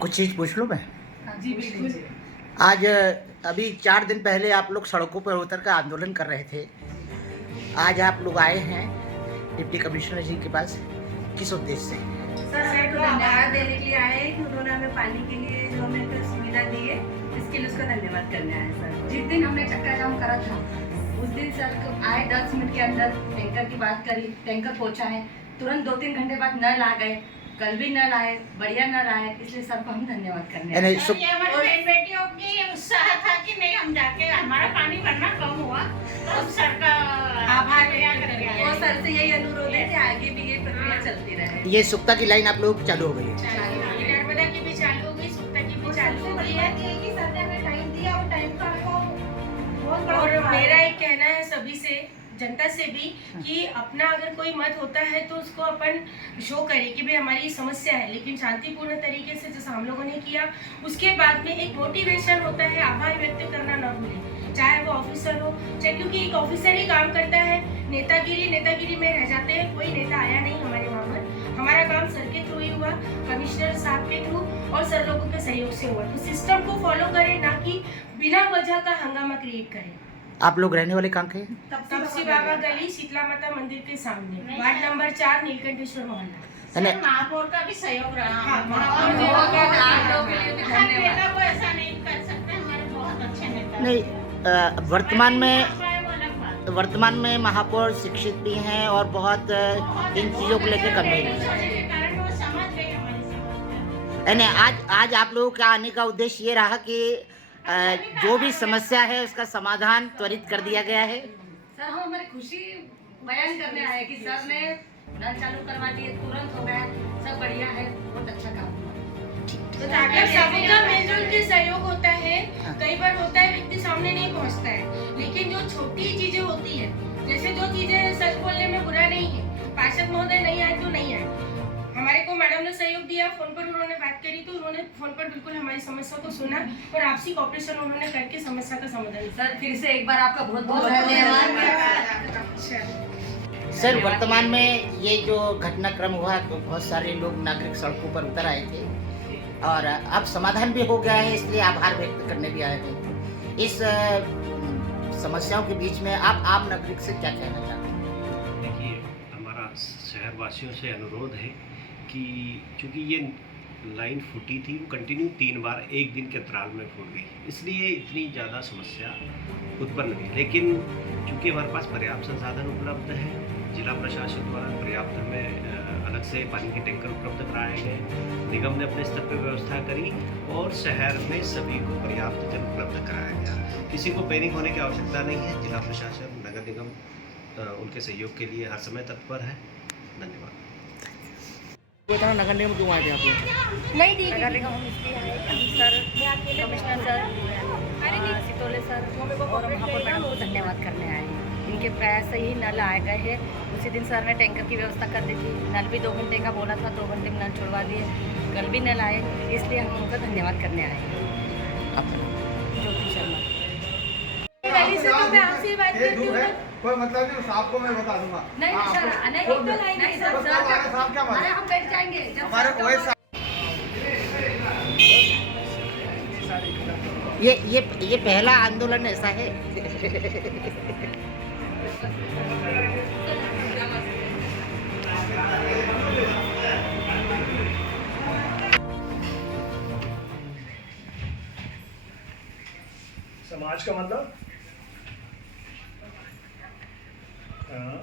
कुछ चीज़ पूछ लूँ मैं? जी बिल्कुल। आज अभी 4 दिन पहले आप लोग सड़कों पर उतर कर आंदोलन कर रहे थे। आज आप लोग आए हैं डिप्टी कमिश्नर जी के पास, किस उद्देश्य से? सर को धन्यवाद देने के लिए आए हैं कि उन्होंने हमें पानी के लिए जो हमें कोई सुविधा दी है, इसके लिए उसका धन्यवाद करने आए हैं सर। जिस दिन हमने चक्का जाम करा था उस दिन सर को आए 10 मिनट के अंदर टैंकर की बात करी, टैंकर पहुंचा है, तुरंत 2-3 घंटे बाद नल आ गए, कल भी नल आए, बढ़िया नल आए, इसलिए सर को हम धन्यवाद करने आए। और बेटियों की उत्साह था कि नहीं हम जाके हमारा पानी भरना कम हुआ तो हम सर का आभार व्यक्त करेंगे। और सर से यही अनुरोध है कि आगे भी ये प्रक्रिया चलती रहे। ये सुक्ता की लाइन आप लोग की चालू हो गई है? नर्मदा की भी चालू हो गई, सुक्ता की भी चालू हो गई है। सर ने हमें टाइम दिया और टाइम का और मेरा एक कहना है सभी से, जनता से भी, कि अपना अगर कोई मत होता है तो उसको अपन शो करें कि भाई हमारी समस्या है, लेकिन शांतिपूर्ण तरीके से जैसा हम लोगों ने किया। उसके बाद में एक मोटिवेशन होता है, आभार व्यक्त करना ना भूलें, चाहे वो ऑफिसर हो चाहे, क्योंकि एक ऑफिसर ही काम करता है। नेतागिरी में रह जाते हैं, कोई नेता आया नहीं हमारे वहाँ पर। हमारा काम सर के थ्रू ही हुआ, कमिश्नर साहब के थ्रू और सर लोगों के सहयोग से हुआ। तो सिस्टम को फॉलो करें, ना कि बिना वजह का हंगामा क्रिएट करें। आप लोग रहने वाले कहाँ के? तपसी बाबा गली, शीतला माता मंदिर के सामने, वार्ड नंबर 4, नीलकंठेश्वर मोहल्ला। महापौर का भी सहयोग रहा। हाँ, महापौर महापौर आप लोगों के लिए भी हर धन्यवाद। नेता को ऐसा नहीं कर सकते, हमारे बहुत अच्छे नेता नहीं, वर्तमान में महापौर शिक्षित भी हैं और बहुत इन चीज़ों को लेकर गंभीर हैं। कारण वो समझ गए हमारी समस्या। आज आप लोगों का आने का उद्देश्य ये रहा कि जो भी समस्या है उसका समाधान त्वरित कर दिया गया है। सर हम हमारी खुशी बयान करने आए कि सर ने नल चालू करवा दिए, तुरंत हो गया, सब बढ़िया है, बहुत अच्छा काम हुआ। तो अगर सबका मिलजुल के सहयोग होता है, कई बार होता है व्यक्ति सामने नहीं पहुंचता है, लेकिन जो छोटी चीजें होती है, जैसे जो चीजें सच बोलने में बुरा नहीं है, पार्षद महोदय नहीं आए तो नहीं आए, हमारे को मैडम ने सहयोग दिया, फोन पर उन्होंने बात करी तो उन्होंने फोन पर बिल्कुल हमारी समस्या को सुना और आपसी कॉपरेशन उन्होंने करके समस्या का समाधान। सर फिर से एक बार आपका बहुत बहुत धन्यवाद। सर वर्तमान में ये जो घटनाक्रम हुआ तो बहुत सारे लोग नागरिक सड़कों पर उतर आए थे और अब समाधान भी हो गया है, इसलिए आभार व्यक्त करने भी आए हैं। इस समस्याओं के बीच में आप आम नागरिक से क्या कहना चाहते हैं? देखिए, हमारा शहरवासियों से अनुरोध है कि चूँकि ये लाइन फूटी थी, वो कंटिन्यू 3 बार एक दिन के अंतराल में फूट गई, इसलिए इतनी ज़्यादा समस्या उत्पन्न हुई। लेकिन चूँकि हमारे पास पर्याप्त संसाधन उपलब्ध है, जिला प्रशासन द्वारा पर्याप्त हमें अलग से पानी के टैंकर उपलब्ध कराए गए, निगम ने अपने स्तर पर व्यवस्था करी और शहर में सभी को पर्याप्त जल उपलब्ध कराया गया। किसी को पैनिक होने की आवश्यकता नहीं है। जिला प्रशासन, नगर निगम उनके सहयोग के लिए हर समय तत्पर है। धन्यवाद। बताना नगर निगम क्यों आए थे आप लोग? नहीं ठीक है, हम इसलिए आए कि sir, commissioner sir, Sitole sir और महापौर मैडम को धन्यवाद करने आए हैं। इनके प्रयास से ही नल आ गए हैं। उसी दिन सर ने टैंकर की व्यवस्था कर दी थी, नल भी 2 घंटे का बोला था, 2 घंटे में नल छुड़वा दिए, कल भी नल आए, इसलिए हम उनका धन्यवाद करने आए हैं। ज्योति शर्मा। पहले से तो मैं आपसे ही बात करती हूँ। कोई मतलब नहीं, आपको मैं बता दूंगा। नहीं सर, नहीं तो नहीं सर, अरे हम बैठ जाएंगे जब हमारे कोई ये पहला आंदोलन ऐसा है। समाज का मतलब हाँ।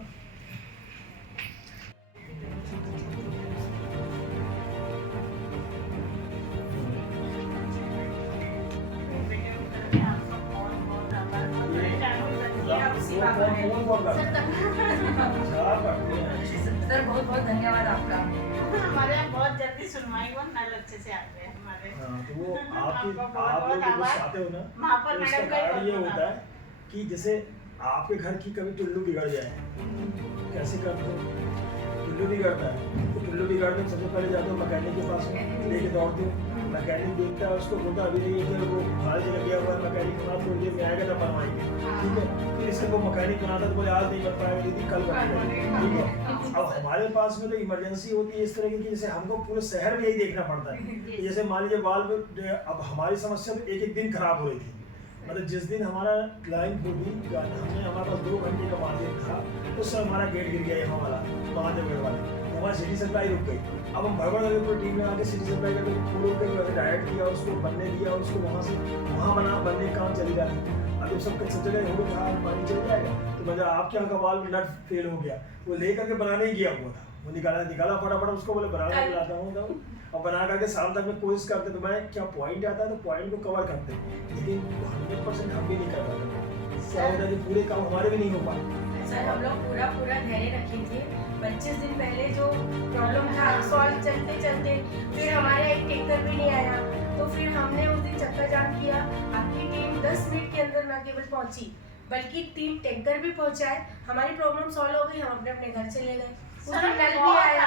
सर बहुत बहुत धन्यवाद आपका। हमारे यहाँ बहुत जल्दी सुनवाई हुआ, नल अच्छे से आते हैं हमारे। तो वो आप लोग जो चाहते हो ना, महापौर तो उसका मैडम का कारण ये होता है कि जैसे आपके घर की कभी टुल्लू बिगड़ जाए, कैसे करते हो? टुल्लू बिगड़ता है तो टुल्लू बिगड़ते सबसे पहले जाते हो मैकेनिक के पास लेके दौड़ते हो, मैकेनिक देखता है उसको, बोलता अभी नहीं है, वो हर जगह गया हुआ है मैकेनिक, थोड़ी देर में आएगा तब बनवाएंगे। ठीक है। फिर इससे वो मैकेनिक बनाता तो बोले आज नहीं बन पाएगा दीदी कल बनेगा, ठीक है। अब हमारे पास में तो इमरजेंसी होती है इस तरह की कि जैसे हमको पूरे शहर में यही देखना पड़ता है कि जैसे मान लीजिए वाल्व, अब हमारी समस्या तो एक दिन खराब हो रही थी, मतलब जिस दिन हमारा लाइन फूटी, हमने हमारे पास 2 घंटे का मार्जिन था, उस समय हमारा गेट गिर गया यहाँ वाला महादेवगढ़ वाला, हमारी सिटी सप्लाई रुक गई। अब हम भगवान नगर पूरी टीम में आके सिटी सप्लाई करके पूरे के डायरेक्ट किया, उसको बनने दिया, उसको वहाँ से वहाँ बना, बनने का काम चली रहा है। अब सब जगह हो गया, पानी चल जाएगा, तो मतलब आपके यहाँ का वाल्व नट फेल हो गया, वो लेकर के बनाने ही गया हुआ था, वो निकाला फटाफट उसको, बोले बना के लाता हूँ और बना करके शाम तक में कोशिश करते, तो मैं क्या पॉइंट आता है तो पॉइंट को कवर करते, लेकिन 100% हम भी नहीं कर पाते, क्या होता है कि पूरे काम हमारे भी नहीं हो पाते। सर हम लोग पूरा धैर्य रखे थे। 25 दिन पहले जो प्रॉब्लम था सॉल्व चलते चलते फिर हमारे एक टैंकर भी नहीं आया, तो फिर हमने उस दिन चक्कर जाम किया। आपकी टीम 10 मिनट के अंदर न केवल पहुंची बल्कि टीम टैंकर भी पहुंचाए, हमारी प्रॉब्लम सॉल्व हो गई, हम अपने अपने घर चले गए। उस दिन नल भी आया,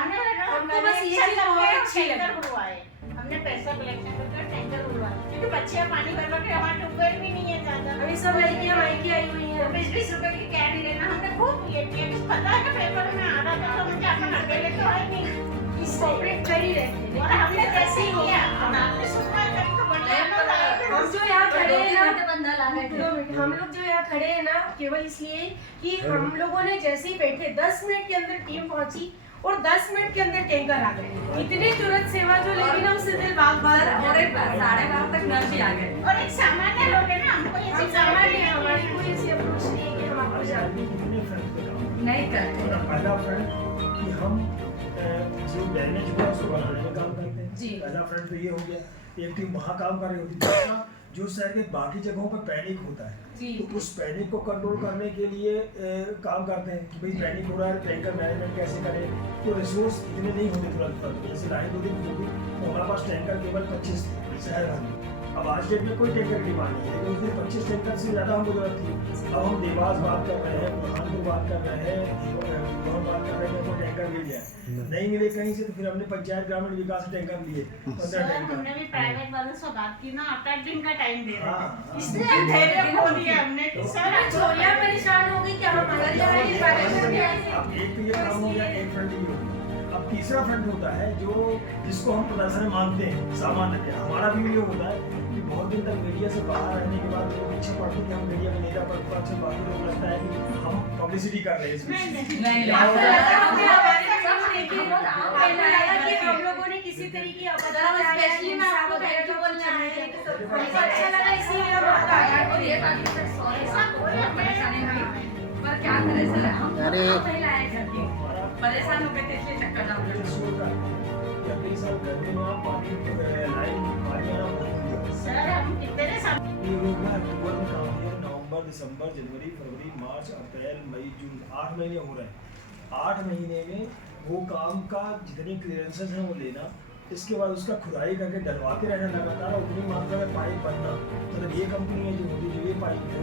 हमको बस ये चीज बहुत अच्छी लगी। हमने पैसा कलेक्शन करके टैंकर बुलवा, क्योंकि बच्चियां पानी भरवा के हमारे ट्यूबवेल भी नहीं है ज्यादा, अभी सब लड़कियां मायके आई हुई हैं। 20-20 रुपए की कैन लेना हमने खूब ये किया, कुछ पता है ना पेपर में आ रहा था, तो मुझे अपन अकेले तो है नहीं, कोऑपरेट कर ही रहे थे। और हमने जैसे ही किया आपने सुनवाई करी तो बढ़िया हम जो यहाँ खड़े हैं ना, बंदा ला गए हम लोग जो यहाँ खड़े हैं ना केवल इसलिए कि हम लोगों ने जैसे ही बैठे 10 मिनट के अंदर टीम पहुंची और 10 मिनट के अंदर टैंकर आ गए। इतनी तुरंत सेवा जो लगी ना उससे दिल बाग बार और 12:30 तक नल भी आ गए। और एक सामान्य लोग है ना, हमको ये हम चीज़ सामान्य हैं, हमारी कोई ऐसी अप्रोच नहीं है कि हम आपको जानते कितने फ्रंट पे काम करते नहीं करते। हैं। पहला फ्रंट कि हम जो डैमेज हुआ उसको बनाने में काम करते हैं जी। पहला फ्रंट तो ये हो गया, एक टीम वहाँ काम कर रही होती है। दूसरा जो शहर के बाकी जगहों पर पैनिक होता है, जी। तो उस पैनिक को कंट्रोल करने के लिए काम करते हैं कि भाई पैनिक हो रहा है, टैंकर मैनेजमेंट कैसे करें। तो रिसोर्स इतने नहीं होते तुरंत पर, जैसे लाइन 2 दिन होगी तो हमारे पास टैंकर केवल 25 थे शहर भर में। अब आज डेट में कोई टैंकर की डिमांड नहीं है, लेकिन उस दिन 25 टैंकर से ज़्यादा हमको जरूरत थी। अब हम देवास बात कर रहे हैं, बुरहानपुर बात कर रहे हैं, बात कर रहे हैं, तो टैंकर मिल जाए, नहीं मिले कहीं से, तो फिर हमने पंचायत ग्रामीण विकास से टैंकर लिए 15 सर टैंकर। हमने भी प्राइवेट वालों से बात की ना, 8 दिन का टाइम दे रहे हाँ, थे, इसलिए धैर्य खो दिया हमने कि सर छोरियां परेशान हो गई कि हम अलग जगह अब एक तो ये काम हो गया, एक फ्रंट ये हो गया। अब तीसरा फ्रंट होता है जो जिसको हम प्रदर्शन मानते हैं, सामान्य हमारा भी ये होता है कि बहुत दिन तक मीडिया से बाहर रहने के बाद लोग इच्छा पड़ती है कि हम मीडिया में नहीं रह पड़ते, अच्छे बाकी लोग लगता है कि हम पब्लिसिटी कर रहे हैं इसमें। क्या होता है? हम लोगों ने किसी तरीके की स्पेशली मैं आपको थैंक यू बोलना है, हमको अच्छा लगा इसीलिए हम आपका आभार और ये बात सर सॉरी आपको बहुत परेशानी हुई, पर क्या करें सर, हम अरे। महिला है घर की, परेशान हो गए थे इसलिए चक्कर जाम लगा। अगले साल गर्मी में आप पानी लाइन पानी आना बहुत हो गया। सर हम कितने ये लोग ना अक्टूबर में काम किया, नवंबर, दिसंबर, जनवरी, फरवरी, मार्च, अप्रैल, मई, जून, 8 महीने हो रहे हैं। 8 महीने में वो काम का जितने क्लियरेंसेस हैं वो लेना, इसके बाद उसका खुदाई करके डलवाते रहना लगातार, उतनी मात्रा में पाइप बनना। मतलब ये कंपनी है जो होती जो ये पाइप है,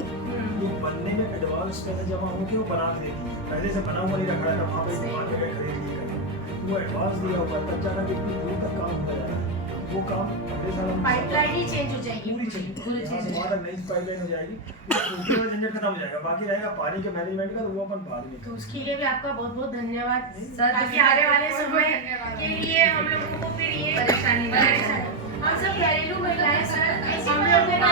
ये बनने में एडवांस पैसा जमा होकर वो बना के देती है, पहले से बना हुआ नहीं रखा था, वहाँ पे दुकान जगह खरीद लिए करके वो एडवांस दिया हुआ है, तब जाकर इतनी दूर तक काम हो जा रहा है। वो काम अगले साल हम पाइपलाइन ही चेंज हो जाएगी पूरी चीज वहाँ तक नई पाइपलाइन हो जाएगी, झंझट खत्म हो जाएगा, बाकी रहेगा पानी के मैनेजमेंट का, तो वो अपन बाद में तो उसके लिए भी आपका बहुत बहुत धन्यवाद सर, ताकि आने वाले समय के लिए हम लोगों को फिर ये परेशानी हम सब घरेलू महिलाएं सर, हम लोगों का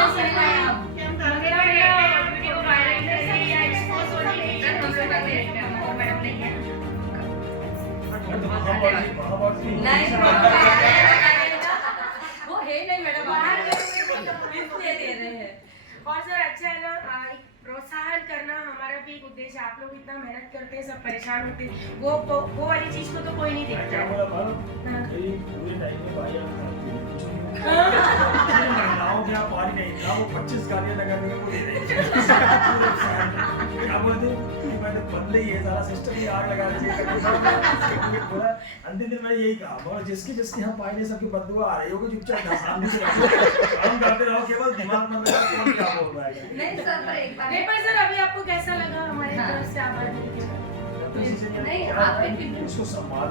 वीडियो वायरल करने या एक्सपोज होने के लिए हम लोग का मैडम नहीं है। वो है नहीं मैडम, इसलिए दे रहे हैं। और सर अच्छा है ना, एक प्रोत्साहन करना हमारा भी एक उद्देश्य है। आप लोग इतना मेहनत करते हैं, सब परेशान होते हैं, वो वाली चीज को तो कोई नहीं देखता क्या है। बोला मालूम? कई पूरे टाइम में भाई महिलाओं के यहाँ पानी नहीं था, वो 25 गाड़ियाँ लगा के वो दे रही थी। क्या बोलते कि मैंने बंदे ही है, सारा सिस्टम ही आग लगा रही है। अंतिम दिन मैंने यही कहा, बोला जिसकी यहाँ पानी सबकी बददुआ आ रही होगी, चुपचाप सामने से काम करते रहो, केवल दिमाग में कौन क्या बोल रहा है। नहीं सर, पर एक बार नहीं पर सर अभी आपको कैसा लगा हमारी तरफ से आभार नहीं, उसको सम्मान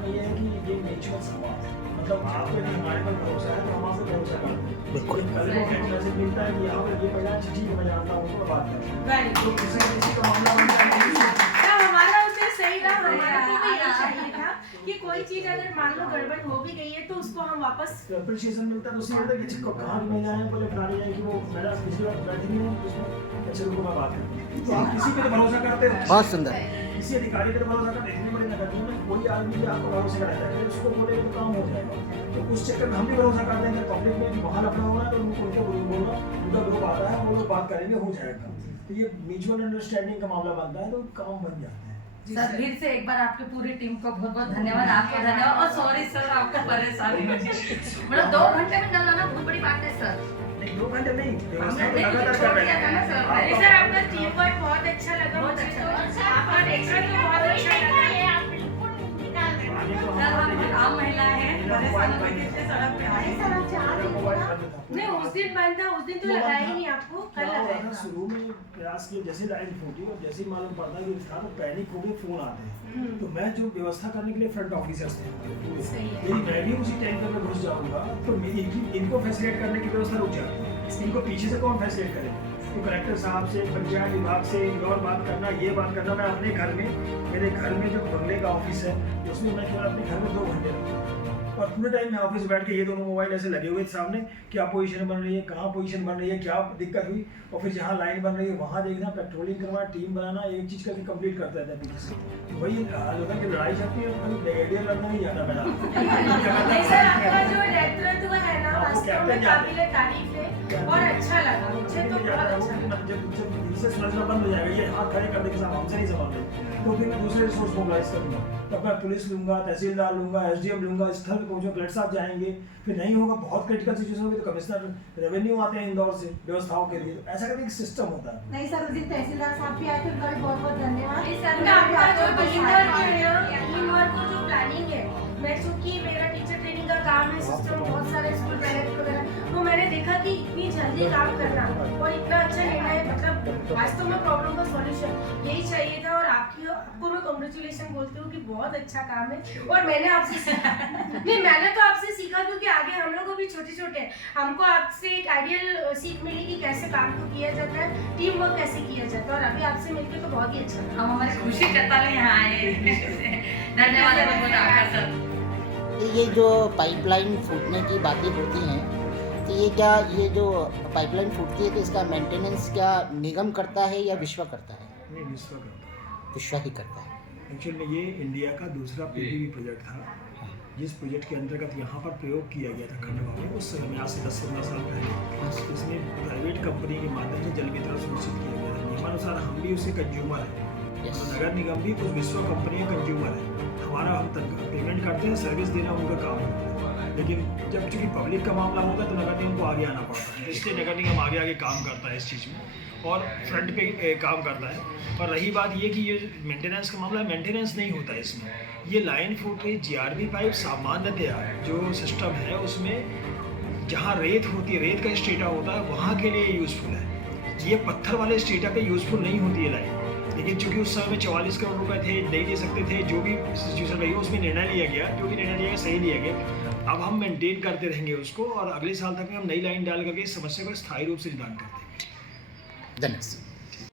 में ये है कि ये नेचुरल समाज है, मतलब आप पे नहीं हमारे पर भरोसा है तो हम आपसे भरोसा करते हैं। बिल्कुल। कल को हमें मैसेज मिलता है कि यहाँ पे ये महिला अच्छी ठीक है मैं जानता हूँ उनको बात करता हूँ। Very तो किसी का मामला बन जाए ना, हमारा उद्देश्य सही था, हमारा को भी यही चाहिए था कि कोई चीज अगर मान लो गड़बड़ हो भी गई है तो उसको हम वापस अप्रिशिएशन मिलता है तो उससे मिलता है कि अच्छा कहाँ की महिला है बोले फलानी है कि वो महिला किसी बात बैठी नहीं है उसमें अच्छा रुको मैं बात करती हूँ। तो आप किसी पे तो भरोसा करते हो, बहुत सुंदर। किसी अधिकारी पे तो भरोसा करते हैं। इतनी बड़ी नगरियों में कोई आदमी भी आपको भरोसे का रहता है उसको बोले तो काम हो जाएगा। तो उस चक्कर में हम भी भरोसा करते हैं कि पब्लिक में भी वहाँ लफड़ा हो रहा है तो उनको बोलना उनका ग्रुप आता है वो लोग बात करेंगे हो जाएगा। तो ये म्यूचुअल अंडरस्टैंडिंग का मामला बनता है तो काम बन जाता है। सर फिर से एक बार आपकी पूरी टीम को बहुत बहुत धन्यवाद, आपको धन्यवाद और सॉरी सर आपको परेशानी मतलब 2 घंटे में डलाना बहुत बड़ी बात है सर। नहीं 2 घंटे नहीं व्यवस्था हमने तो लगातार छोड़ कर दिया रहे था ना हैं। सर। नहीं सर, आपका टीम वर्क बहुत अच्छा लगा मुझे तो, आपका नेचर तो बहुत अच्छा लगा। आप बिल्कुल निकाल देना। पानी तो सर हम हमारे आम महिला है, परेशान होकर के सड़क पे आए। सर आप चाह रहे मोबाइल हैं बंद था। नहीं, उस दिन बंद था, उस दिन तो लगाया ही नहीं आपको, कल क्या हुआ लगाया था, था। शुरू में प्रयास किया जैसे लाइन फूटी और जैसे ही मालूम पड़ता कि था तो पैनिक हो गए फोन आते हैं। तो मैं जो व्यवस्था करने के लिए फ्रंट ऑफिसर्स थे पूरे, सही है। यदि मैं भी उसी टैंकर में घुस जाऊंगा तो मेरी इनको फैसिलिटेट करने की व्यवस्था रुक जाती है। इनको पीछे से कौन फैसिलिटेट करेगा? तो कलेक्टर साहब से, पंचायत विभाग से और बात करना, ये बात करना। मैं अपने घर में, मेरे घर में जो बंगले का ऑफिस है उसमें मैं केवल अपने घर में 2 घंटे रहता हूँ और पूरे टाइम में ऑफिस बैठ के ये दोनों मोबाइल ऐसे लगे हुए थे सामने, क्या पोजीशन बन रही है, कहाँ पोजीशन बन रही है, क्या दिक्कत हुई, और फिर जहाँ लाइन बन रही है वहाँ देखना, पेट्रोलिंग करवाना, टीम बनाना, एक चीज़ करके कंप्लीट करता था पीछे से। वही हाल होता है कि लड़ाई चलती है कभी ब्रिगेडियर लड़ना नहीं जाता मेरा। नहीं सर, आपका जो नेतृत्व है ना आपको वास्तव कैप्टन में याद काबिले तारीफ है और अच्छा लगा मुझे तो, बहुत अच्छा लगा। जब दिल से समझना बंद हो जाएगा, ये हाथ खड़े कर देंगे साहब हमसे नहीं संभाल रहे, तो फिर मैं दूसरे रिसोर्स मोबिलाइज करूँगा। तब मैं पुलिस लूँगा, तहसीलदार लूँगा, SDM लूँगा, स्थल पे पहुँचो, कलेक्टर साहब जाएंगे। फिर नहीं होगा, बहुत क्रिटिकल सिचुएशन होगी तो कमिश्नर रेवेन्यू आते हैं इंदौर से व्यवस्थाओं के लिए। तो ऐसा करके एक सिस्टम होता है। नहीं सर, उस दिन तहसीलदार साहब भी आए थे, उनका भी बहुत बहुत धन्यवाद। उनका आपका जो टीम वर्क है ना, टीम वर्क और जो प्लानिंग है, मैं चूंकि मेरा टीचर ट्रेनिंग का काम है, सिस्टम बहुत सारे स्कूल मैनेज वगैरह, तो मैंने देखा कि इतनी जल्दी काम करना और इतना अच्छा निर्णय, मतलब वास्तव में प्रॉब्लम का सॉल्यूशन यही चाहिए था। और आपको मैं कॉन्ग्रेचुलेशन बोलती हूँ कि बहुत अच्छा काम है। और मैंने आपसे सीखा नहीं, मैंने तो आपसे सीखा क्योंकि आगे हम लोग भी छोटे छोटे हैं, हमको आपसे एक आइडियल सीख मिली कि कैसे काम को किया जाता है, टीम वर्क कैसे किया जाता है। और अभी आपसे मिलकर तो बहुत ही अच्छा लगा। हम हमारी खुशी जताने यहाँ आए। धन्यवाद बहुत बहुत आपका सर। ये जो पाइपलाइन फूटने की बातें होती हैं तो ये क्या, ये जो पाइपलाइन फूटती है तो इसका मेंटेनेंस क्या निगम करता है या विश्व करता है? नहीं, विश्व करता है। विश्व ही करता है। एक्चुअल में ये इंडिया का दूसरा PPP प्रोजेक्ट था, जिस प्रोजेक्ट के अंतर्गत यहाँ पर प्रयोग किया गया था खंडवा में उस समय आज से 10-15 साल पहले। इसमें प्राइवेट कंपनी के माध्यम से जल वितरण सुनिश्चित किया गया था। नियमानुसार हम भी उससे कंज्यूमर हैं, तो नगर निगम भी उस विश्व कंपनी का कंज्यूमर है। हमारा हम पेमेंट करते हैं, सर्विस देना उनका काम है। लेकिन जब चूँकि पब्लिक का मामला होता है तो नगर निगम को आगे आना पड़ता है, इसलिए नगर निगम आगे आगे काम करता है इस चीज़ में और फ्रंट पे काम करता है। और रही बात ये कि ये मेंटेनेंस का मामला, मेंटेनेंस नहीं होता है इसमें। ये लाइन फूट रही, GRB पाइप सामान्यतया जो सिस्टम है उसमें जहाँ रेत होती है, रेत का स्टेटा होता है, वहाँ के लिए यूज़फुल है। ये पत्थर वाले स्टेटा पे यूज़फुल नहीं होती है लाइन। लेकिन चूंकि उस समय में 44 करोड़ रुपए थे, नहीं दे सकते थे, जो भी सिचुएशन रही उसमें निर्णय लिया गया, जो भी निर्णय लिया गया सही लिया गया। अब हम मेंटेन करते रहेंगे उसको और अगले साल तक में हम नई लाइन डाल करके इस समस्या का स्थायी रूप से निदान करते हैं। धन्यवाद।